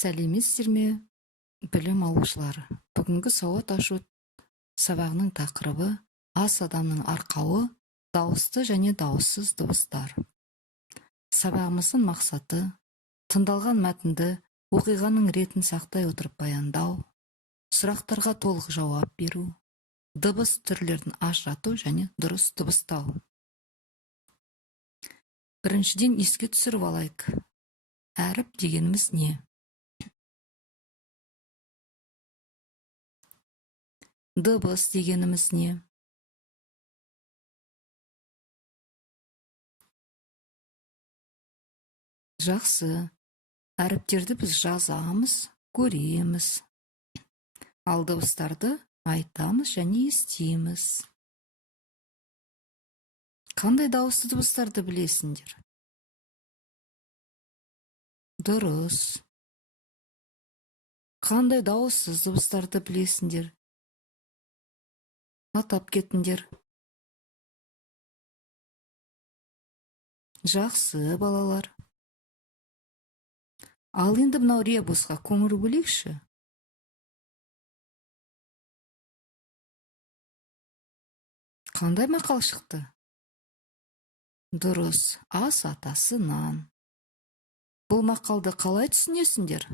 Сәлеметсіздер ме, білім алушылар? Бүгінгі сауат ашу сабағының тақырыбы ас адамның арқауы, дауысты және дауыссыз дыбыстар. Сабағымыздың мақсаты тыңдалған мәтінді оқиғаның ретін сақтай отырып баяндау, сұрақтарға толық жауап беру, дыбыс түрлерін ажырату және дұрыс дыбыстау. Біріншіден еске түсіріп алайық. Әріп дегеніміз не? Дыбыс дегеніміз не? Жақсы. Әріптерді біз жазамыз, көреміз. Ал дыбыстарды айтамыз және естиміз. Қандай дауысты дыбыстарды білесіңдер? Дұрыс. Қандай дауыссыз дыбыстарды білесіңдер? Атап кетіңдер. Жақсы, балалар. Ал енді мынау ребусқа көңіл бөлейікші. Қандай мақал шықты? Дұрыс, ас атасы нан. Бұл мақалды қалай түсінесіңдер?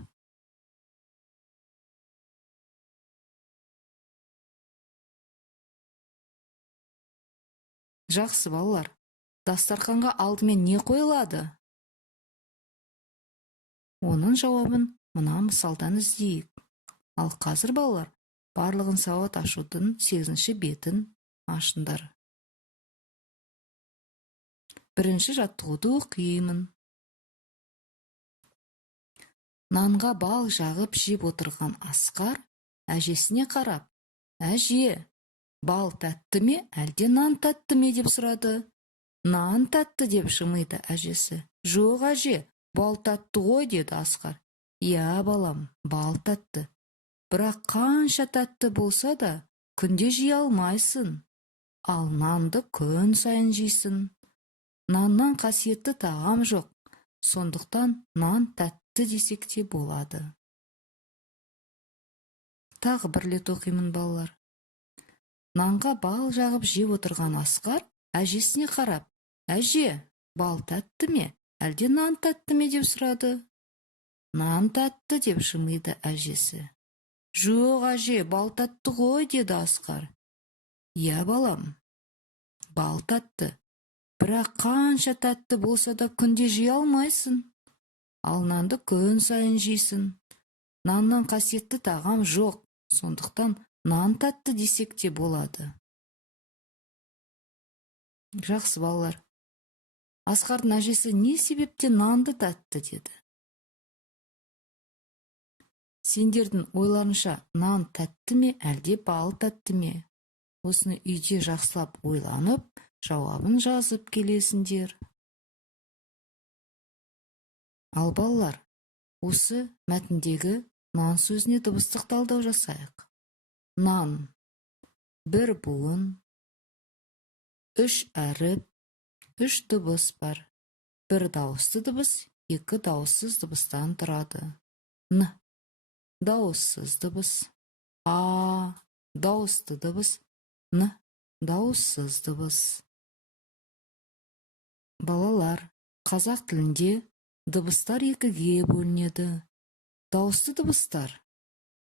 Жақсы, балалар. Дастарханға алдымен не қойылады? Оның жауабын мына мысалдан іздейік. Ал қазір, балалар, барлығын сауат ашудың 8-ші бетін ашыңдар. Бірінші жаттығуды оқимын. Нанға бал жағып жеп отырған Асқар әжесіне қарап: «Әже, бал тәтті ме, әлде нан тәтті ме?» деп сұрады. «Нан тәтті» деп жымиды әжесі. «Жоқ, әже, бал тәтті ғой», деді Асқар. «Я, балам, бал тәтті. Бірақ қанша тәтті болса да, күнде жей алмайсың. Ал нанды күн сайын жейсің. Наннан қасиетті тағам жоқ. Сондықтан нан тәтті десек те болады». Тағы бір рет оқимын, балалар. Нанға бал жағып жеп отырған Асқар әжесіне қарап: «Әже, бал тәтті ме, әлде нан тәтті ме?» деп сұрады. «Нан тәтті» деп жымиды әжесі. «Жоқ, әже, бал тәтті ғой», деді Асқар. «Я, балам, бал тәтті. Бірақ қанша тәтті болса да күнде жей алмайсың. Ал нанды күн сайын жейсің. Наннан қасиетті тағам жоқ. Сондықтан нан тәтті десек те болады». Жақсы, балалар. Асқардың әжесі не себепте нанды тәтті деді? Сендердің ойларынша нан тәтті ме, әлде бал тәтті ме? Осыны үйде жақсылап ойланып, жауабын жазып келесіңдер. Ал балалар, осы мәтіндегі нан сөзіне дыбыстық талдау жасайық. Нан, бір буын, 3 әріп, 3 дыбыс бар. Бір дауысты дыбыс, 2 дауыссыз дыбыстан тұрады. Н, дауыссыз дыбыс. А, дауысты дыбыс. Н, дауыссыз дыбыс. Балалар, қазақ тілінде дыбыстар 2-ге бөлінеді. Дауысты дыбыстар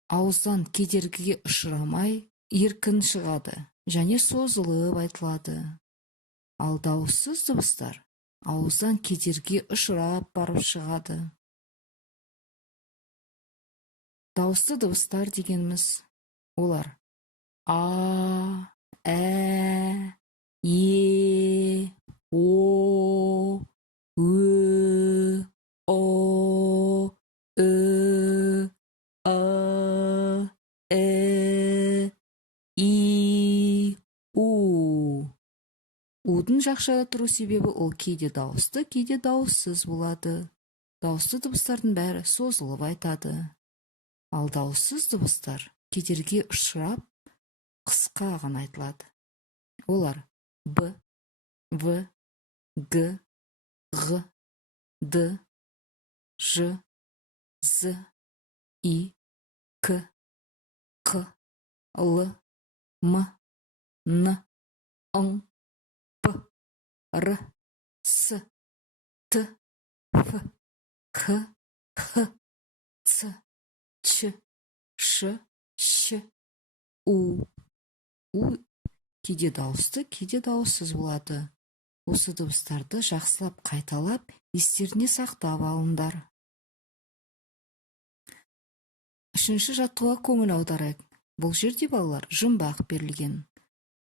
ауыздан кедергіге ұшырамай еркін шығады және созылып айтылады. Ал дауыссыз дыбыстар ауыздан кедергіге ұшырап барып шығады. Дауысты дыбыстар дегеніміз олар: А, Ә, Е, О, Ö, О, Ö, А, Ә, И, У. Удың жақшада тұру себебі ол кейде дауысты, кейде дауыссыз болады. Дауысты дыбыстардың бәрі созылып айтады. Ал дауыссыз дыбыстар кедерге ұшырап, қысқа ғана айтылады. Олар Б, В, Г, Г, Д, Ж, З, И, К, Қ, Л, М, Н, Ң, П, Р, С, Т, Ф, Х, Х, Ц, Ч, Ш, Щ, У. У кейде дауысты, кейде дауыссыз болады. Осы дыбыстарды жақсылап қайталап, естеріне сақтап алыңдар. Үшінші жаттығуға көңіл аударайық. Бұл жерде балалар жұмбақ берілген.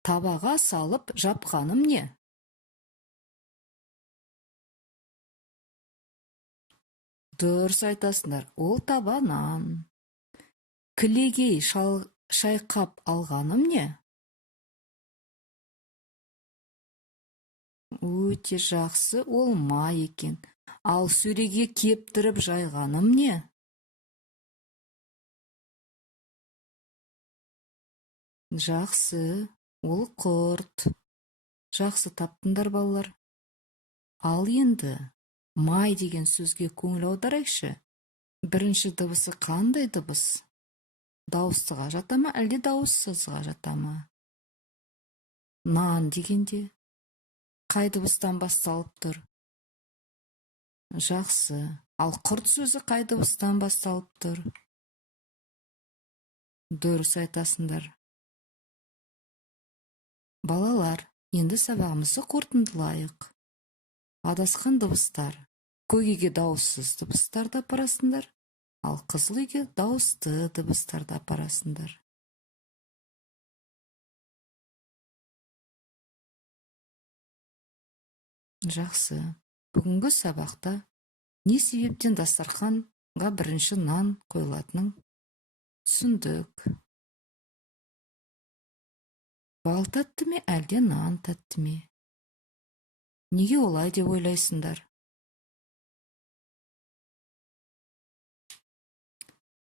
Табаға салып жапқаным не? Дұрыс айтасыңдар, ол таба нан. Кілегей шайқап алғаным не? Өте жақсы, ол май екен. Ал сөреге кептіріп жайғаным не? Жақсы, ол құрт. Жақсы таптыңдар балалар. Ал енді май деген сөзге көңіл аударайықшы. Бірінші дыбысы қандай дыбыс? Дауыстыға жата ма, әлде дауыссызға жата ма? Нан дегенде қай дыбыстан басталып тұр? Жақсы. Ал құрт сөзі қай дыбыстан басталып тұр? Дұрыс айтасыңдар. Балалар, енді сабағымызды қорытындылайық. Адасқан дыбыстар. Көк үйге дауыссыз дыбыстарды апарасыңдар, ал қызыл үйге дауысты дыбыстарды апарасыңдар. Жақсы. Бүгінгі сабақта не себептен дастарханға бірінші нан қойылатынын түсіндік. Бал тәтті ме, әлде нан тәтті ме? Неге олай деп ойлайсыңдар?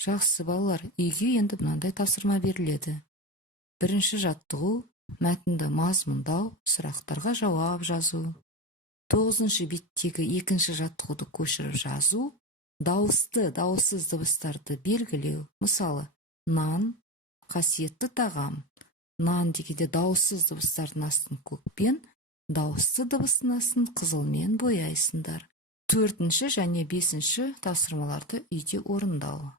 Жақсы балалар, үйге енді мынандай тапсырма беріледі. Бірінші жаттығу мәтінді мазмұндау, сұрақтарға жауап жазу. 9-шы беттегі екінші жаттығуды көшіріп жазу, дауысты, дауыссыз дыбыстарды белгілеу. Мысалы, нан, қасиетті тағам. Нан дегенде дауыссыз дыбыстардың астын көкпен, дауысты дыбыстың астын қызылмен бояйсыңдар. 4-ші және 5-ші тапсырмаларды үйде орындау.